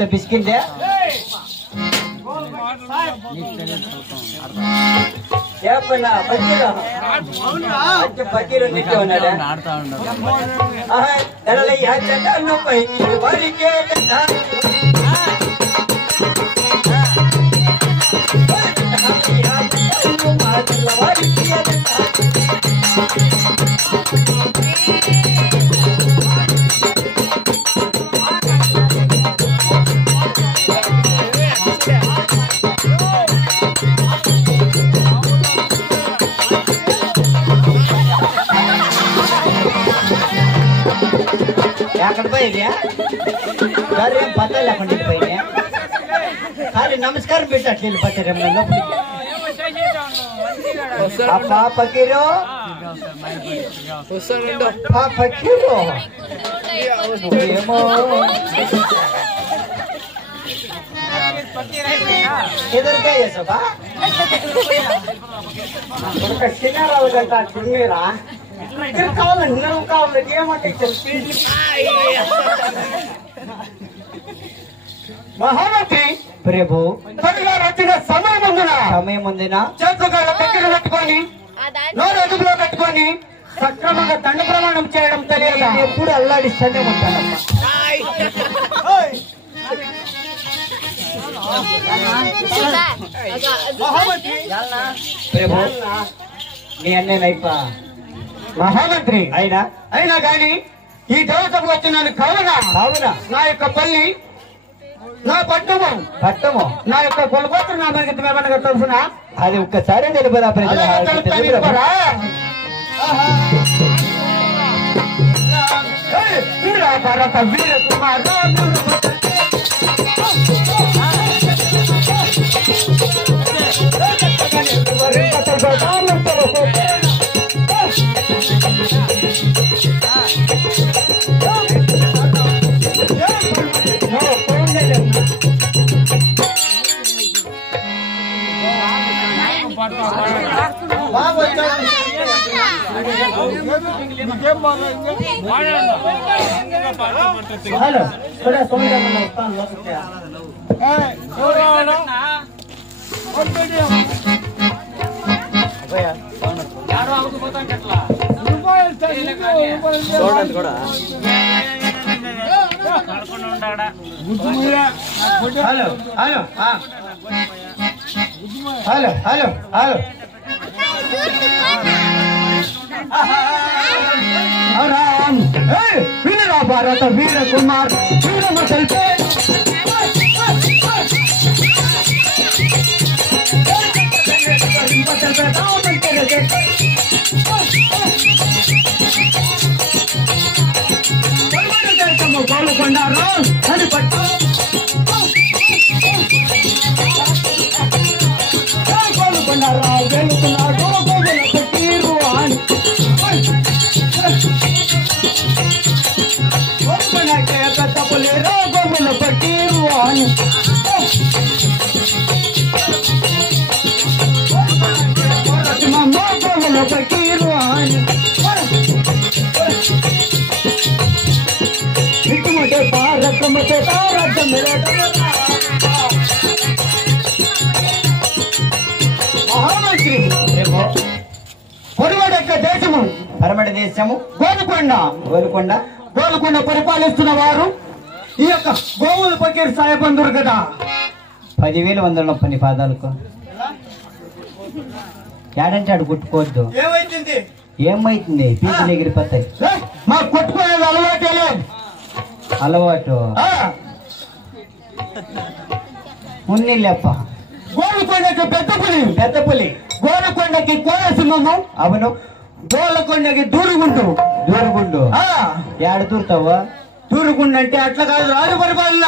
तो बिस्किट दे ಯಾಪನ ಬಕ್ಕಿರ ಅಜ್ಜ ಬಕ್ಕಿರ ನಿಂತವನಡ ಎಲ್ಲ ಯಾಚಟ ಅನ್ನು ಪೈ ಬರಿಕೆ पता खाली नमस्कार बेटा पत्ते पकीरो पकीरो इधर क्या है सबा మహామంత్రి ప్రభు త్వరగా వచ్చిన సమయం ఉందిన చేతుగాళ్ళ దగ్గర పెట్టుకొని నోరు అదుపులో పెట్టుకొని సక్రమంగా దండ ప్రమాణం చేయడం తెలియదా? ఎప్పుడు అల్లాడిస్తూనే ఉంటానమ్మా. ప్రభు నీ అన్నేనైపా మహామంత్రి అయినా గాని ఈ దేవతకు వచ్చినాను కావున నా యొక్క పల్లి నా పట్టము నా యొక్క కొలగోత్ర నా మనకి ఏమనగా తెలుసునా? అది ఒక్కసారి తెలుపరా ప్రజల భారత వీర కుమార్ hello hello hello hello Ram వీర భారత వీర కుమార్ వీరమ తెలిపే కోలుకొండారు అది పట్టు కోలుకొండారా వెళ్తున్నాడు తీరు అని తప్పులేరా గొమ్మల పట్టిరు అని గొమ్మల పట్టిరు అని ఇటుమటే పారకమటే తారకం మహామంత్రి పరమటి దేశము గోలుకొండ పరిపాలిస్తున్న వారు ఈ యొక్క గోవుల పకీర్ సాయబందురు కదా. 10,130 పాదాలకు ఏడంటే ఆడు కొట్టుకోవద్దు. ఏమైతుంది పీచులు ఎగిరిపోతాయి. మాకు కొట్టుకునేది అలవాటే లేదు. అలవాటు ఉన్నిల్లెప్ప. గోలుకొండకి పెద్ద పులి గోలుకొండకి కోనసింహము. అవును. గోలకొండకి దూరుగుండు. ఏడు దూరుతావా? దూరుగుండు అంటే అట్లా కాదు, రాజు పరిపాలన.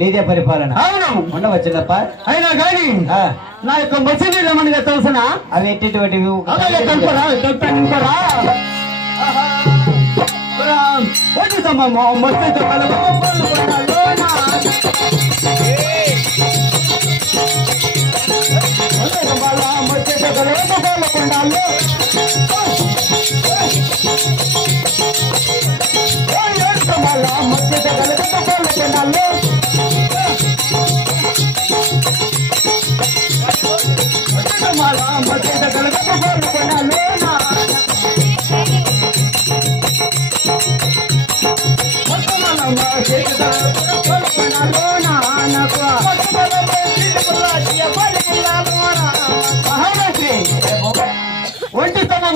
నీదే పరిపాలన. అవును ఉండవచ్చునప్ప. అయినా కానీ నా యొక్క మసీదులు ఏమనగా తెలుసిన? అవి ఎట్టిటువంటివి?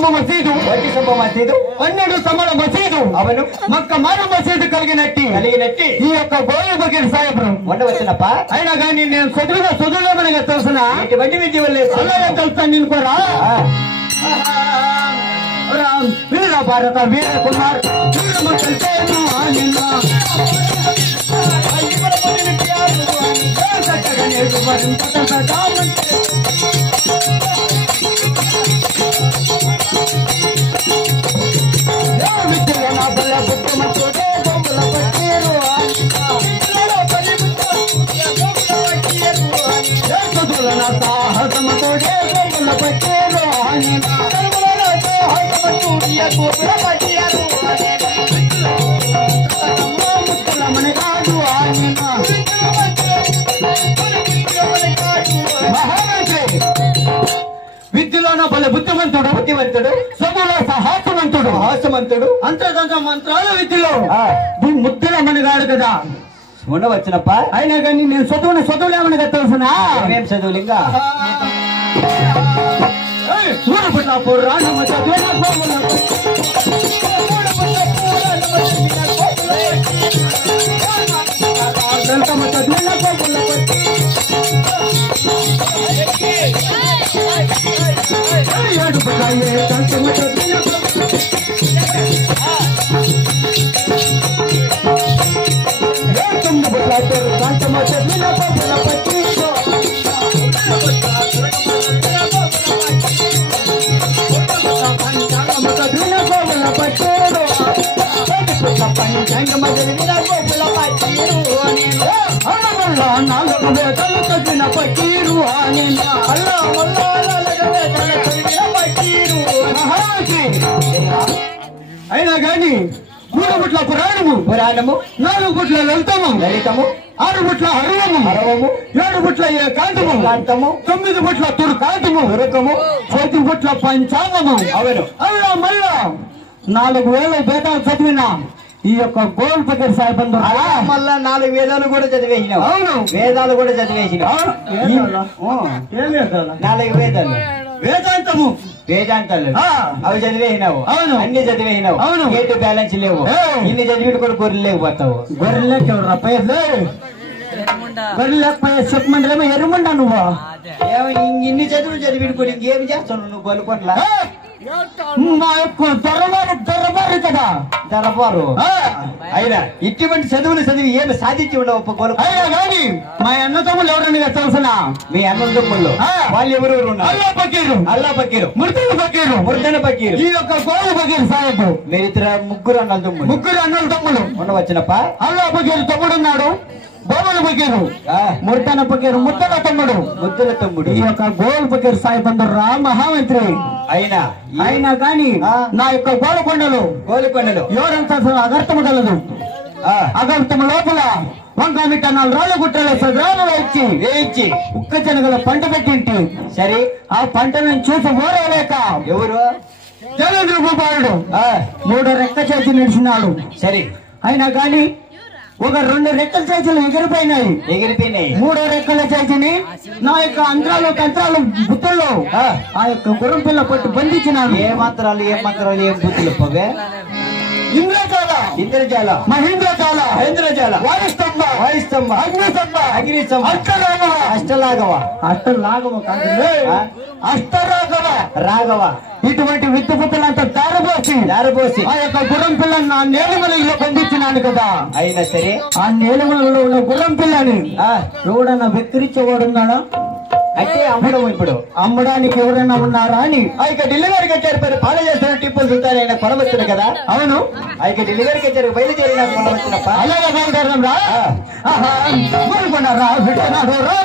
మసీదు మసీదు 12 స్తంభాల మసీదు. అవును. మక్క మారు మసీదు కలిగినట్టి ఈ యొక్క గోయ బకీర్ సాయపురం ఉండవచ్చునప్ప. అయినా కానీ నేను చదువులేమనగా తెలుసిన? ఎటువంటి విద్య లేదు. అలాగే తెలుస్తాను నేను కూడా. వీర భారత వీర కుమార్ సాహసమతో విద్యలోన బల బుద్ధిమంతుడు సభలో సాహసమంతుడు అంతర్గత మంత్రాల విద్యలో ముద్దుల మనగాడు కదా ఉండవచ్చునప్ప. అయినా కానీ నేను చదువులేమనగా తెలుసునా? ఏమేం చదువులు ఇంకా అయినా గాని 3 పుట్ల పురాణము 4 పుట్ల లలితము 6 పుట్ల హరవము 7 పుట్ల ఏకాంతము 9 పుట్ల తుర్కాంతము 10 పుట్ల పంచాంగము. అవును. అల్లా మళ్ళా 4000 వేదాలు చదివిన ఈ యొక్క గోల్ పకర్ సాయిబంధు మళ్ళా 4 వేదాలు కూడా చదివేసినావు. అవును. వేదాలు కూడా చదివేసినావు. 4 వేదాలు వేదాంతాలు అవి చదివేసినావు. అవును. అన్ని చదివేసినావు. అవును. ఏటు బ్యాలెన్స్ లేవు. ఇన్ని చదివిడు కూడా గొర్రెలు లేకపోతావు. గొర్రెలకి గొర్రెలు లేకపోయా చెప్పమంటారేమో ఎరుమంటా నువ్వు ఇన్ని చదువులు చదివిడు కూడా ఇంకేమి చేస్తావు నువ్వు గొలుకొట్లా? మా యొక్క దొరబారు కదా దొరబారు. అయినా ఇటువంటి చదువులు చదివి ఏమి సాధించి ఉండవు గొలు. అయినా కానీ మా అన్నదమ్ములు ఎవరన్నా తెలుసునా? మీ అన్నదమ్ముళ్ళు వాళ్ళు ఎవరెవరు ఉన్నారు? అల్లా పకీరు ముర్దన పకీరు ఈ యొక్క గోలు పకీరు సాహెబ్. మీరిద్దరు ముగ్గురు అన్నల తమ్ముడు ఉండవచ్చినప్ప. అల్లా పకీరు తమ్ముడు ఉన్నాడు, బోమల పకీరు ముర్దన పకీరు ముద్దల తమ్ముడు. ఈ యొక్క గోల్ పకీర్ సాయిబంధు మహామంత్రి. అయినా కానీ నా యొక్క గోలకొండలు ఎవరంతా అగర్థము గలదు. అగర్థము లోపల వంక మిట్టనాలు రాళ్ళ గుట్టలు సద్రాలు వేయించి ఉక్క జనగల పంట పెట్టింటి. సరే ఆ పంటను చూసి ఓరలేక ఎవరు జలేంద్ర భూపాలుడు 3 రెక్క చేసి నిలిచినాడు. సరే అయినా కానీ ఒక 2 రెక్కల చేతులు ఎగిరిపోయినాయి. 3వ రెక్కల చేతిని నా యొక్క అంతరాలు తంత్రాలు బుద్ధుల్లో ఆ యొక్క గుర్రం పిల్ల పట్టు బంధించినాను. ఏ మంత్రాలు ఏం బుద్ధులు పోవే? ఇంద్రజాల మహేంద్రజాల వాయుస్తంభ అగ్నిస్తంభ అష్టలాఘవ రాఘవ ఇటువంటి విత్తు పుత్తలంతా దారబోసి ఆ యొక్క గుర్రం పిల్లని నా నేలమలలో బంధించినాను కదా. అయినా సరే ఆ నేలమలలో ఉన్న గుర్రం పిల్లని ఎవడన్నా వెక్కిరించేవాడున్నాడా? అయితే ఇప్పుడు అమ్మడానికి ఎవరైనా ఉన్నారా అని ఆ ఇక డెలివరీకి వచ్చారు పాల చేస్తున్న టిప్పులు చూస్తారు. ఆయన కొనవచ్చును కదా. అవును. ఆ ఇక డెలివరీకి వచ్చారు బయలుదేరిన కొనవచ్చునప్ప. అలాగే బయలుదేరడం రా వింటున్నాడు రా.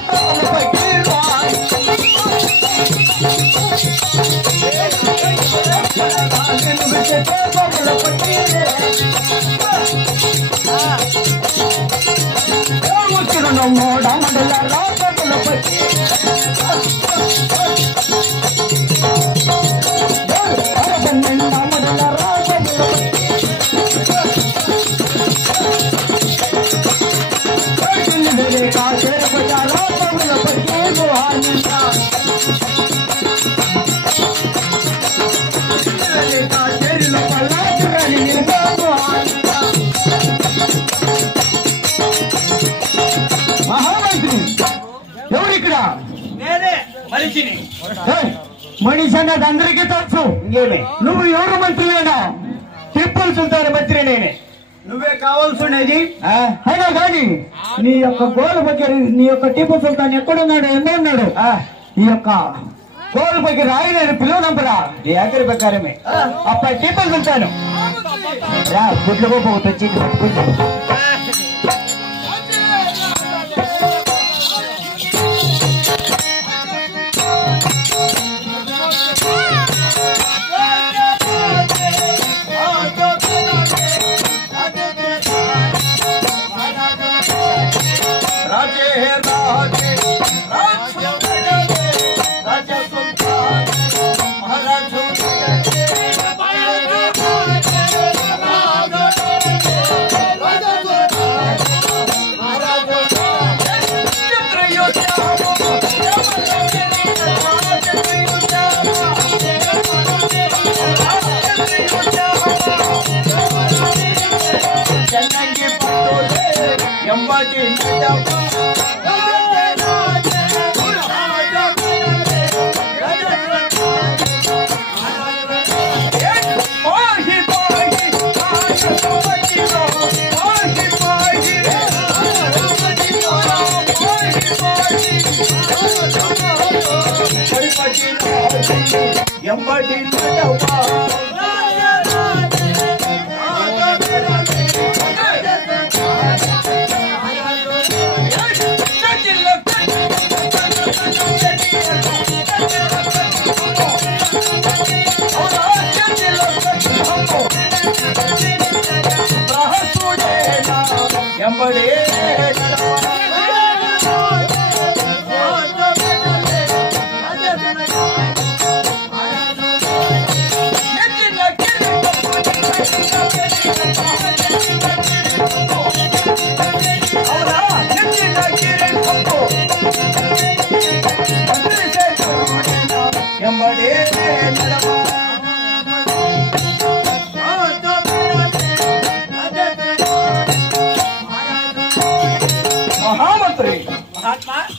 మహామంత్రి ఎవరిక్కడ? మనిషి అన్నది అందరికీ తెలుసు. ఇంకేమి నువ్వు ఎవరు మంత్రివేనా? టిప్పులు సుల్తాన్ మంత్రి నేనే. నువ్వే కావాల్సినది. అయినా కానీ నీ యొక్క గోలు బగ్గర నీ యొక్క టిప్పు సుల్తాన్ ఎక్కడున్నాడు? ఉన్నాడు ఈ యొక్క గోలు బగ్గర ఆయన పిలువనంపరా? ఈ ఆఖరి ప్రకారమే అప్పుడు టిప్పులు సుల్తాను గుడ్లు వచ్చి పట్టుకుంటాను.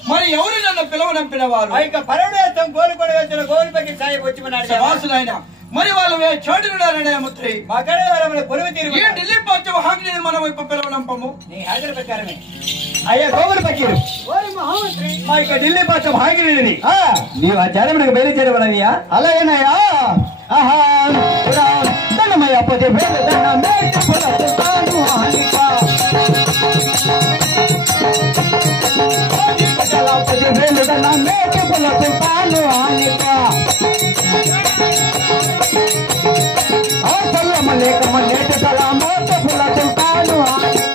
మరి ఎవరు నన్ను పిలవనంపిన వారు పరమేశ్వరం గోలుపడి వచ్చిన గోలుపకి సాయి వచ్చి మరి వాళ్ళు చోటున్నారనే ముత్రి పొరుగు తీరు ఢిల్లీ పచ్చ హాకి మనం ఇప్పుడు పిలవనంపము నీ హాజరు ప్రకారమే అయ్యా గోగులు పక్కీరు మా ఇక ఢిల్లీ పచ్చ హాగిరి నీవు ఆ జనమునకు బయలుదేరవడయ్యా అలాగేనయ్యా ఆహా దండమయ్య పది వేలు దండ మేటి పుల తుల్తాను ఆనిక లేక మల్లేటి తల మోత పుల తుల్తాను ఆనిక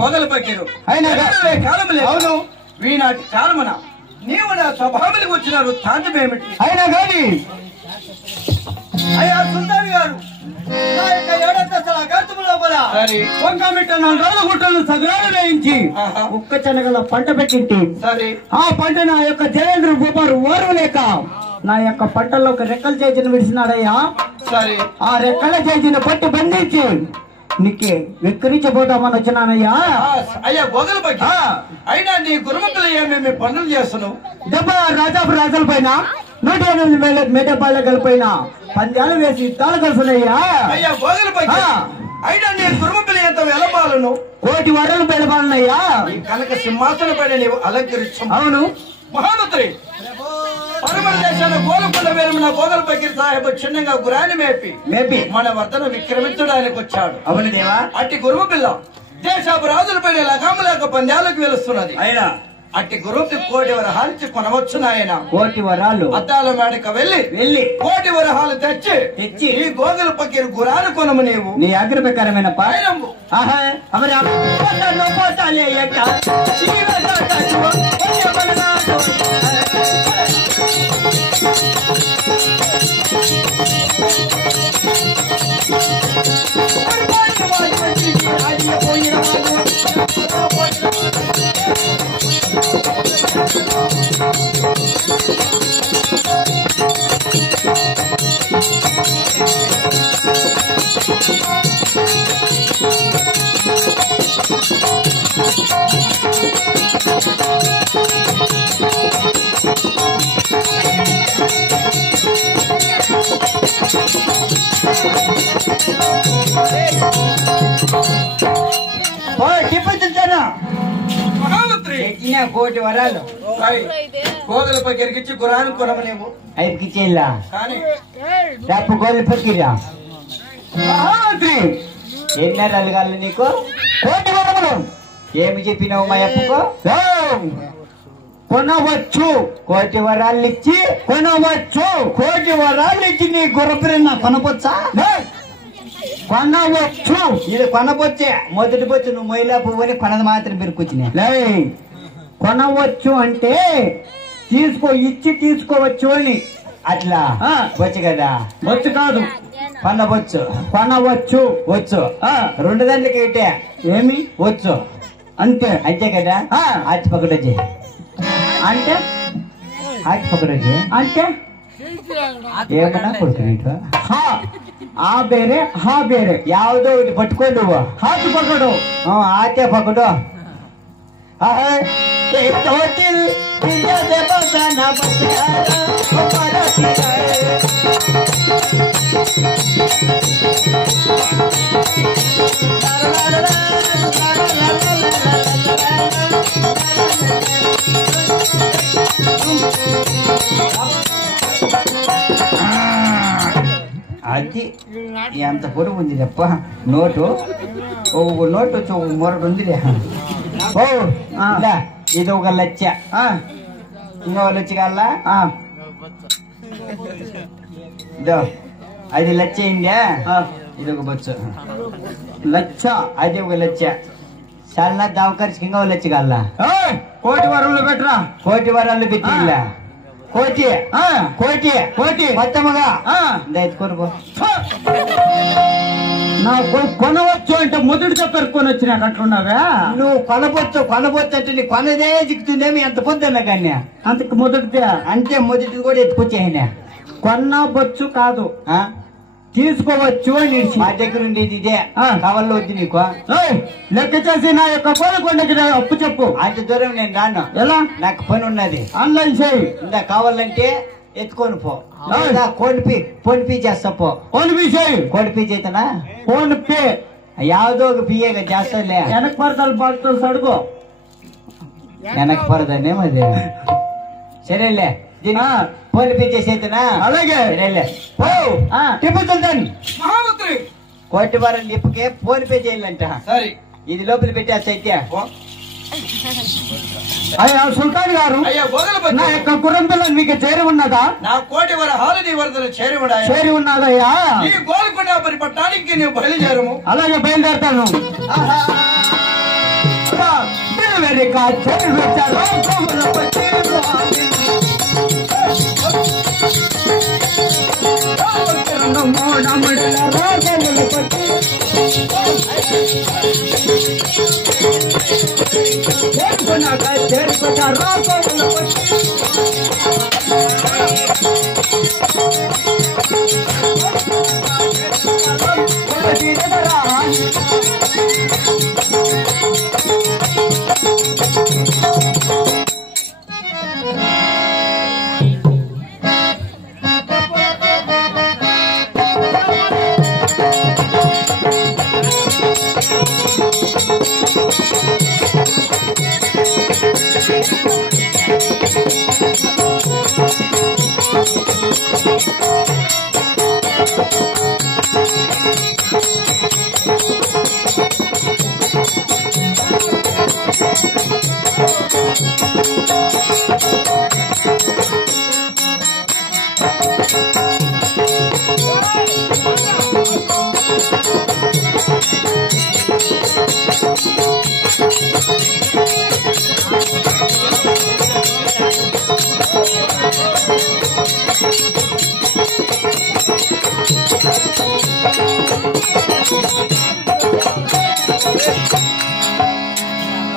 గోదల పక్కీరు అవును వీనాటి కాలమున నీవు నా స్వభావానికి వచ్చిన వృత్తాంతమేమిటి అయినా కానీ అయ్యా సుల్తాన్ గారు నా యొక్క ఏడంతస్తుల అగాధము లోపల ఒక్క మిట్ట 4 రోజుల గుట్టలు సగరాలు వేయించి ఒక్క శనగల పంట పెట్టింటి సరే ఆ పంట నా యొక్క జయేంద్ర భూపారు ఓర్వ లేక నా యొక్క పంటల్లోకి రెక్కల చేతిని విడిచినాడయ్యా సరే ఆ రెక్కల చేతిని పట్టి బంధించి నీకే వెక్కిరించబోతామని వచ్చినానయ్యా అయ్యా గోదల పక్క అయినా నీ గురుమతులు ఏమేమి పనులు చేస్తున్నావు 76 రాజాపు రాజుల పైన 108 మేటపాలెగల పైన పందాలు వేసి యుద్ధాలు కలుసునయ్యా అయ్యా గోదల పక్క అయినా నీ గురుమతులు ఎంత వెలపాలను 1 కోటి వరలు పెడబాలనయ్యా కనుక సింహాసన పైన నీవు అలంకరించు అవును మహామంత్రి పరమల దేశాల గోలకొండ వేరమున గోదల పకీర్ సాహెబ్ చిన్నగా గురాన్ని మేపి మన వర్తను విక్రమించడానికి వచ్చాడు అవును దేవా అట్టి గురువు పిల్ల దేశపు రాజులపై లగాములేక పందాలకు వెలుస్తున్నది అయినా అట్టి గురువుకి 1 కోటి వరహాలు కొనవచ్చు నాయన 1 కోటి వరాలు అద్దాల మేడకు వెళ్ళి 1 కోటి వరహాలు తెచ్చి ఈ గోదల పకీర్ గురాను కొనము నీవు నీ ఆగ్ర ప్రకారమైన పాయనంబు మహామంత్రి 1 కోటి వరాలు గోదల పకీర్కిచ్చి గురాను కొనము నీవు ఐదుకిచ్చేలా కానీ రేపు గోలు పక్కిరా మహామంత్రి ఎన్నరాలు కాళ్ళు నీకు 1 కోటి వరములు ఏమి చెప్పినావు మా అప్పుకో కొనవచ్చు 1 కోటి వరాలు ఇచ్చి కొనవచ్చు 1 కోటి వరాలు ఇచ్చి నీ గుర్రపిరన్న కొనవచ్చా కొనవచ్చు ఇది కొనవచ్చే మొదటి పొచ్చు నువ్వు మొయిలా పువ్వుని కొనది మాత్రం పెరుకొచ్చినా కొనవచ్చు అంటే ఇచ్చి తీసుకోవచ్చు అని అట్లా బొచ్చు కదా బొచ్చు కాదు కొనవచ్చు కొనవచ్చు వచ్చు 2 గంటలకి ఇటే ఏమి వచ్చు అంతే అంతే కదా ఆచి పక్కడొచ్చి అంటే ఆచి పక్కడొచ్చి అంటే ఏమన్నా కొడుకు ఆ ಬೇರೆ ಹಾ ಬೇರೆ ಯಾವುದೋ ಇದು ಪಟ್ಕೊಂಡು ಹಾಕಿ ಪಕಡು ಆಚೆ ಪಕಡು అది ఎంత పొడుగు ఉంది తప్ప నోటు నోటు వచ్చి మొరడు ఉందిలే ఓ ఇది ఒక లచ్చ ఇంకో లచ్చ కల్లా అది లచ్చ అయిందా ఇది ఒక బొచ్చు లచ్చ అది ఒక లచ్చ చాలా దావకరిచి ఇంకో లచ్చ కల్లా కోటి వరంలో పెట్టరా కోటి వరాలు పెట్టిలా కోటి కోటి కోటి మొత్తముగా ఎత్తుకోరు నాకు కొనవచ్చు అంటే మొదటిగా పెరుకొని వచ్చినాడు అట్లున్నావా నువ్వు కొనబొచ్చు అంటే నీ కొనదే దిక్కుతుందేమి ఎంత పొద్దున్నా కానీ అంతకు మొదటిదే అంటే మొదటిది కూడా ఎత్తుకొచ్చేయనా కొనబొచ్చు కాదు తీసుకోవచ్చు అని మా దగ్గర ఉండేది ఇదే కావాలో వద్దు నీకు లెక్క చేసి నా యొక్క కోలకొండకి అప్పు చెప్పు అంత దూరం నేను రాను ఎలా నాకు పని ఉన్నది ఆన్లైన్ చేయి ఇంకా కావాలంటే ఎత్తుకొని పో ఫోన్ పే చేస్తా పో ఫోన్ పే చేయి ఫోన్ పే చేతనా ఫోన్ పే యావదో ఒక పిఏగా చేస్తాలే వెనక పడతాలు బాగుతుంది అడుగు వెనక పడదానేమది సరేలే ఫోన్ పే చేసేతనా అలాగే సరేలే టిప్పు సుల్తాన్ మహామంత్రి కోటి వారం లిప్పుకే ఫోన్ పే చేయాలంట సరే ఇది లోపల పెట్టేస్తే అయ్యా సుల్తాన్ గారు నా యొక్క గుర్రం పిల్ల మీకు చేరి ఉన్నదా నా కోటి వర హాలని వరదలు చేరి ఉన్నదయ్యా ఈ గోల్కొండ పట్టణానికి నేను బయలుదేరము అలాగే బయలుదేరతాను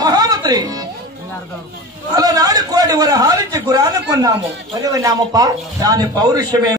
మహామంత్రి అలనాడు కోటి వర హాలించి గురాను కొన్నాము దాని పౌరుషమే